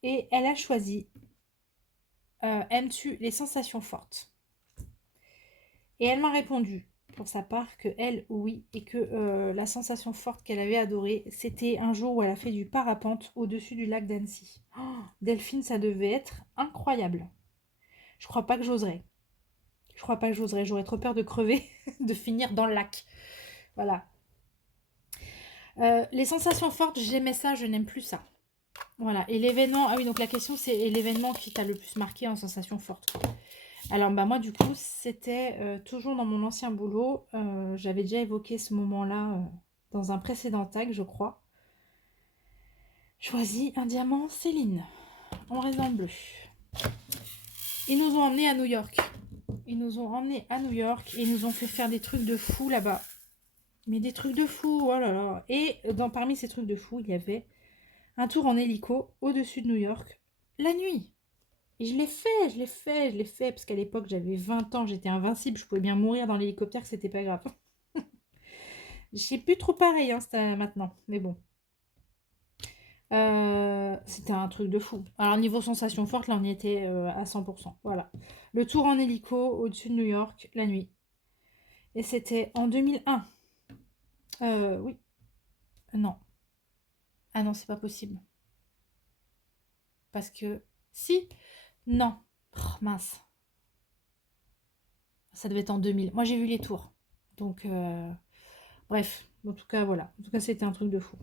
Et elle a choisi aimes-tu les sensations fortes? Et elle m'a répondu, pour sa part, que elle, oui, et que la sensation forte qu'elle avait adorée, c'était un jour où elle a fait du parapente au-dessus du lac d'Annecy. Oh, Delphine, ça devait être incroyable. Je crois pas que j'oserais. Je crois pas que j'oserais. J'aurais trop peur de crever, de finir dans le lac. Voilà. Les sensations fortes, j'aimais ça, je n'aime plus ça. Voilà. Et l'événement, ah oui, donc la question c'est l'événement qui t'a le plus marqué en sensations fortes. Alors bah moi du coup c'était toujours dans mon ancien boulot. J'avais déjà évoqué ce moment-là dans un précédent tag, je crois. Choisis un diamant Céline en raisin bleu. Ils nous ont emmenés à New York. Ils nous ont emmenés à New York et ils nous ont fait faire des trucs de fou là-bas. Mais des trucs de fou, oh là là. Et parmi ces trucs de fou, il y avait un tour en hélico au-dessus de New York la nuit. Et je l'ai fait, parce qu'à l'époque j'avais 20 ans, j'étais invincible, je pouvais bien mourir dans l'hélicoptère, que c'était pas grave. Je sais plus trop pareil hein, maintenant, mais bon. C'était un truc de fou. Alors niveau sensation forte, là on y était à 100%. Voilà. Le tour en hélico au-dessus de New York la nuit. Et c'était en 2001. Oui. Non. Ah non, c'est pas possible. Parce que... Si. Non. Oh, mince. Ça devait être en 2000. Moi j'ai vu les tours. Donc... Bref. En tout cas, voilà. En tout cas, c'était un truc de fou.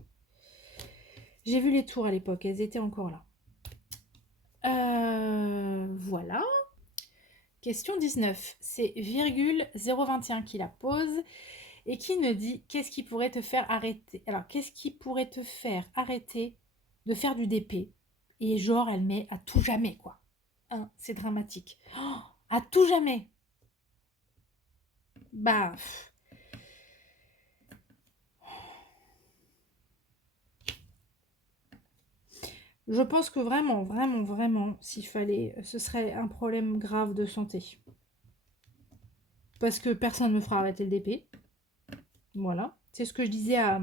J'ai vu les tours à l'époque. Elles étaient encore là. Voilà. Question 19. C'est virgule 021 qui la pose et qui ne dit qu'est-ce qui pourrait te faire arrêter. Alors, qu'est-ce qui pourrait te faire arrêter de faire du DP? Et genre, elle met à tout jamais, quoi. Hein, c'est dramatique. Oh, à tout jamais. Bah. Je pense que vraiment, vraiment, vraiment, s'il fallait, ce serait un problème grave de santé. Parce que personne ne me fera arrêter le DP. Voilà. C'est ce que je disais à...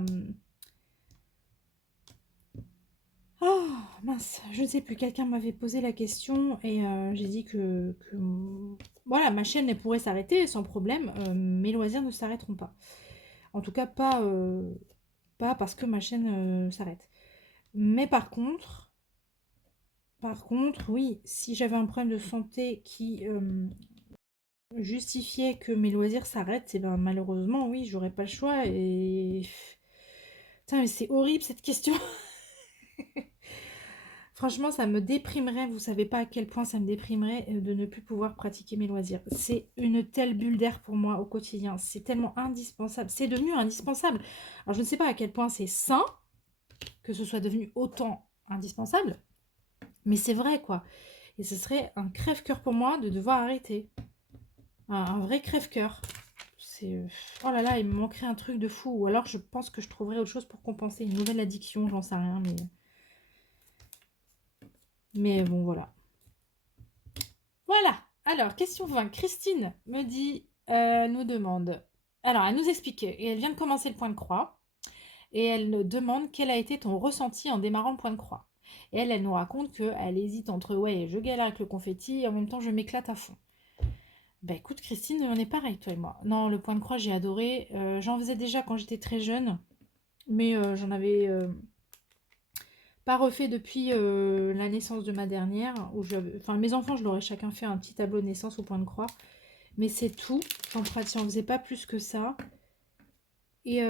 Oh, mince, je ne sais plus, quelqu'un m'avait posé la question et j'ai dit voilà, ma chaîne elle pourrait s'arrêter sans problème, mes loisirs ne s'arrêteront pas. En tout cas, pas pas parce que ma chaîne s'arrête. Mais par contre, oui, si j'avais un problème de santé qui justifiait que mes loisirs s'arrêtent, et ben malheureusement, oui, j'aurais pas le choix. Et putain, mais c'est horrible cette question. Franchement, ça me déprimerait, vous savez pas à quel point ça me déprimerait de ne plus pouvoir pratiquer mes loisirs. C'est une telle bulle d'air pour moi au quotidien. C'est tellement indispensable. C'est devenu indispensable. Alors, je ne sais pas à quel point c'est sain que ce soit devenu autant indispensable, mais c'est vrai, quoi. Et ce serait un crève-cœur pour moi de devoir arrêter. Un vrai crève-cœur. C'est... Oh là là, il me manquerait un truc de fou. Ou alors, je pense que je trouverais autre chose pour compenser. Une nouvelle addiction, j'en sais rien, mais... Mais bon, voilà. Voilà. Alors, question 20. Christine me dit, nous demande. Alors, elle nous explique, et elle vient de commencer le point de croix, et elle nous demande quel a été ton ressenti en démarrant le point de croix. Et elle nous raconte qu'elle hésite entre, ouais, je galère avec le confetti, et en même temps, je m'éclate à fond. Bah écoute, Christine, on est pareil, toi et moi. Non, le point de croix, j'ai adoré. J'en faisais déjà quand j'étais très jeune, mais j'en avais pas refait depuis la naissance de ma dernière. Enfin, mes enfants, je leur ai chacun fait un petit tableau de naissance au point de croix. Mais c'est tout. En pratique, on faisait pas plus que ça. Et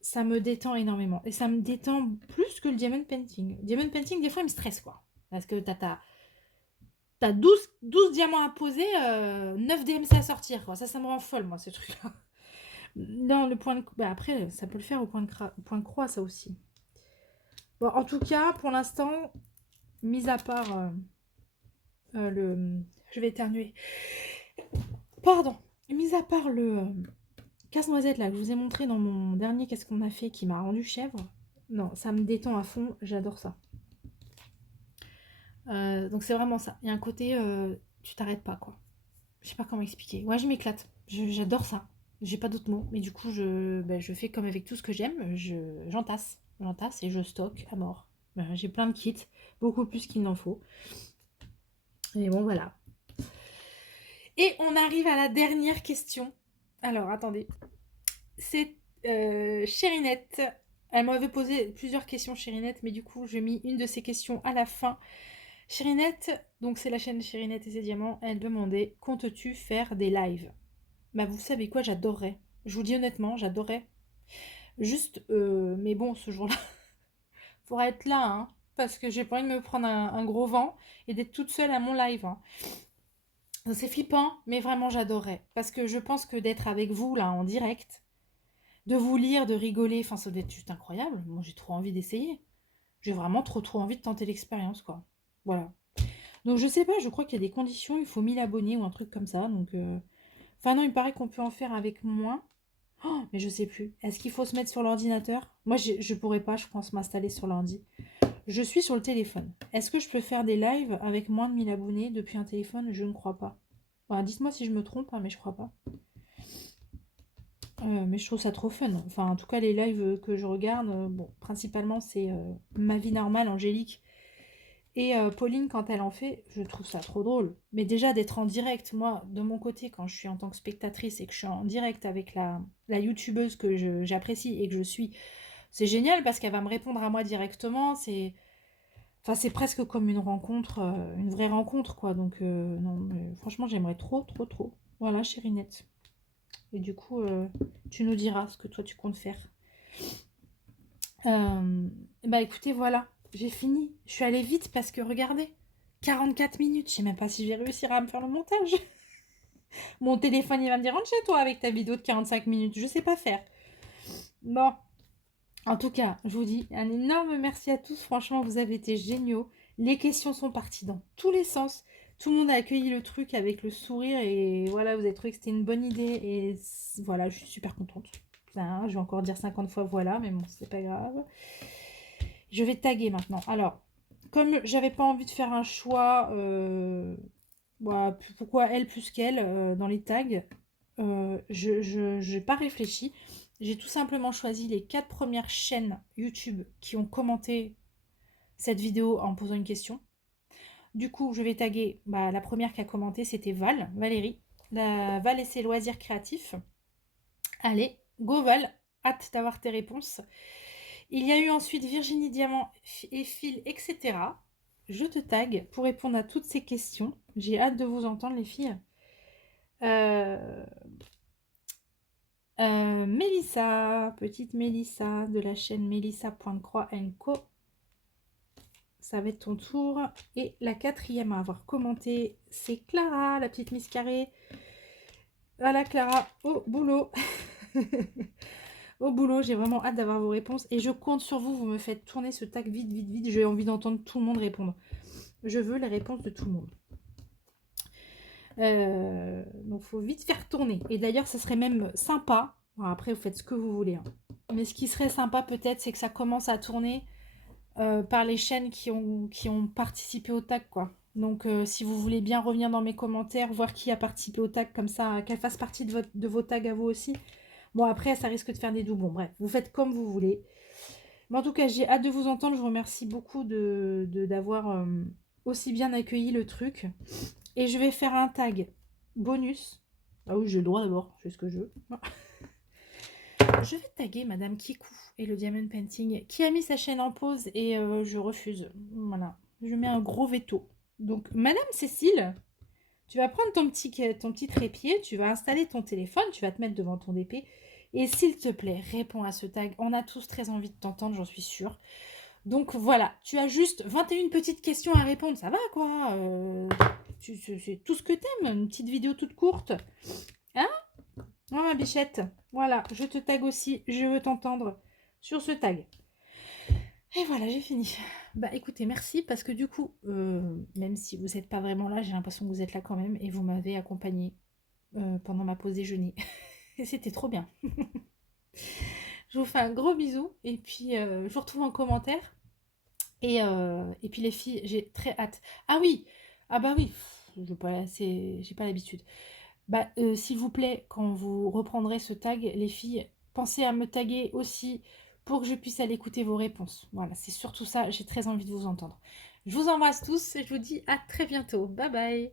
ça me détend énormément. Et ça me détend plus que le diamond painting. Diamond painting, des fois, il me stresse, quoi. Parce que t'as 12 diamants à poser, 9 DMC à sortir, quoi. Ça me rend folle, moi, ce truc-là. Non, le point de... Bah, après, ça peut le faire au point de croix, ça aussi. Bon, en tout cas, pour l'instant, mis à part le... Je vais éternuer. Pardon. Mis à part le casse-noisette, là, que je vous ai montré dans mon dernier Qu'est-ce qu'on a fait, qui m'a rendu chèvre. Non, ça me détend à fond. J'adore ça. Donc, c'est vraiment ça. Il y a un côté... tu t'arrêtes pas, quoi. Je sais pas comment expliquer. Ouais, je m'éclate. J'adore ça. J'ai pas d'autres mots. Mais du coup, je fais comme avec tout ce que j'aime. J'entasse. J'entasse et je stocke à mort. J'ai plein de kits. Beaucoup plus qu'il n'en faut. Et bon, voilà. Et on arrive à la dernière question. Alors, attendez. C'est Chérinette. Elle m'avait posé plusieurs questions, Chérinette, mais du coup, j'ai mis une de ces questions à la fin. Chérinette, donc c'est la chaîne Chérinette et ses diamants, elle demandait: comptes-tu faire des lives? Bah, vous savez quoi, j'adorerais. Je vous dis honnêtement, j'adorerais. Juste, mais bon, ce jour-là, faudra être là, hein, parce que j'ai pas envie de me prendre un gros vent et d'être toute seule à mon live, hein. C'est flippant, mais vraiment j'adorerais. Parce que je pense que d'être avec vous, là, en direct, de vous lire, de rigoler, enfin, ça doit être juste incroyable. Moi, j'ai trop envie d'essayer. J'ai vraiment trop envie de tenter l'expérience, quoi. Voilà. Donc, je sais pas, je crois qu'il y a des conditions, il faut 1000 abonnés ou un truc comme ça. Donc, enfin, non, il paraît qu'on peut en faire avec moins. Oh, mais je sais plus. Est-ce qu'il faut se mettre sur l'ordinateur? Moi, je pourrais pas, je pense, m'installer sur l'ordi. Je suis sur le téléphone. Est-ce que je peux faire des lives avec moins de 1000 abonnés depuis un téléphone? Je ne crois pas. Enfin, dites-moi si je me trompe, hein, mais je crois pas. Mais je trouve ça trop fun. Enfin, en tout cas, les lives que je regarde, bon, principalement, c'est Ma vie normale, Angélique. Et Pauline, quand elle en fait, je trouve ça trop drôle. Mais déjà, d'être en direct, moi, de mon côté, quand je suis en tant que spectatrice et que je suis en direct avec la youtubeuse que j'apprécie et que je suis, c'est génial parce qu'elle va me répondre à moi directement. Enfin, c'est presque comme une rencontre, une vraie rencontre, quoi. Donc, non, mais franchement, j'aimerais trop. Voilà, chérinette. Et du coup, tu nous diras ce que toi, tu comptes faire. Bah, écoutez, voilà. J'ai fini. Je suis allée vite parce que, regardez, 44 minutes. Je sais même pas si je vais réussir à me faire le montage. Mon téléphone, il va me dire: rentre chez toi avec ta vidéo de 45 minutes. Je sais pas faire. Bon, en tout cas, je vous dis un énorme merci à tous. Franchement, vous avez été géniaux. Les questions sont parties dans tous les sens. Tout le monde a accueilli le truc avec le sourire et voilà, vous avez trouvé que c'était une bonne idée et voilà, je suis super contente. Hein, je vais encore dire 50 fois voilà, mais bon, c'est pas grave. Je vais taguer maintenant. Alors, comme j'avais pas envie de faire un choix, voilà, pourquoi elle plus qu'elle dans les tags, je n'ai pas réfléchi. J'ai tout simplement choisi les 4 premières chaînes YouTube qui ont commenté cette vidéo en posant une question. Du coup, je vais taguer la première qui a commenté, c'était Valérie. Val et ses loisirs créatifs. Allez, go Val, hâte d'avoir tes réponses. Il y a eu ensuite Virginie Diamant et Phil, etc. Je te tag pour répondre à toutes ces questions. J'ai hâte de vous entendre, les filles. Mélissa, petite Mélissa de la chaîne Mélissa.croix Co. Ça va être ton tour. Et la 4e à avoir commenté, c'est Clara, la petite Miss Carré. Voilà Clara, au boulot. Au boulot, j'ai vraiment hâte d'avoir vos réponses. Et je compte sur vous, vous me faites tourner ce tag vite, vite, vite. J'ai envie d'entendre tout le monde répondre. Je veux les réponses de tout le monde. Donc il faut vite faire tourner. Et d'ailleurs, ça serait même sympa. Alors, après, vous faites ce que vous voulez. Hein. Mais ce qui serait sympa peut-être, c'est que ça commence à tourner par les chaînes qui ont participé au tag, quoi. Donc si vous voulez bien revenir dans mes commentaires, voir qui a participé au tag, comme ça, qu'elle fasse partie de vos tags à vous aussi. Bon, après, ça risque de faire des doublons. Bref, vous faites comme vous voulez. Mais en tout cas, j'ai hâte de vous entendre. Je vous remercie beaucoup d'avoir aussi bien accueilli le truc. Et je vais faire un tag bonus. Ah oui, j'ai le droit d'abord, je fais ce que je veux. Je vais taguer Madame Kikou et le Diamond Painting, qui a mis sa chaîne en pause et je refuse. Voilà, je mets un gros veto. Donc, Madame Cécile, tu vas prendre ton petit trépied, tu vas installer ton téléphone, tu vas te mettre devant ton DP. Et s'il te plaît, réponds à ce tag. On a tous très envie de t'entendre, j'en suis sûre. Donc voilà, tu as juste 21 petites questions à répondre, ça va quoi c'est tout ce que t'aimes, une petite vidéo toute courte. Hein? Oh ma bichette, voilà, je te tag aussi, je veux t'entendre sur ce tag. Et voilà, j'ai fini. Bah écoutez, merci parce que du coup, même si vous n'êtes pas vraiment là, j'ai l'impression que vous êtes là quand même et vous m'avez accompagné pendant ma pause déjeuner. Et c'était trop bien. Je vous fais un gros bisou et puis je vous retrouve en commentaire. Et puis les filles, j'ai très hâte. Ah oui, ah bah oui, j'ai pas l'habitude. Bah s'il vous plaît, quand vous reprendrez ce tag, les filles, pensez à me taguer aussi pour que je puisse aller écouter vos réponses. Voilà, c'est surtout ça, j'ai très envie de vous entendre. Je vous embrasse tous et je vous dis à très bientôt. Bye bye.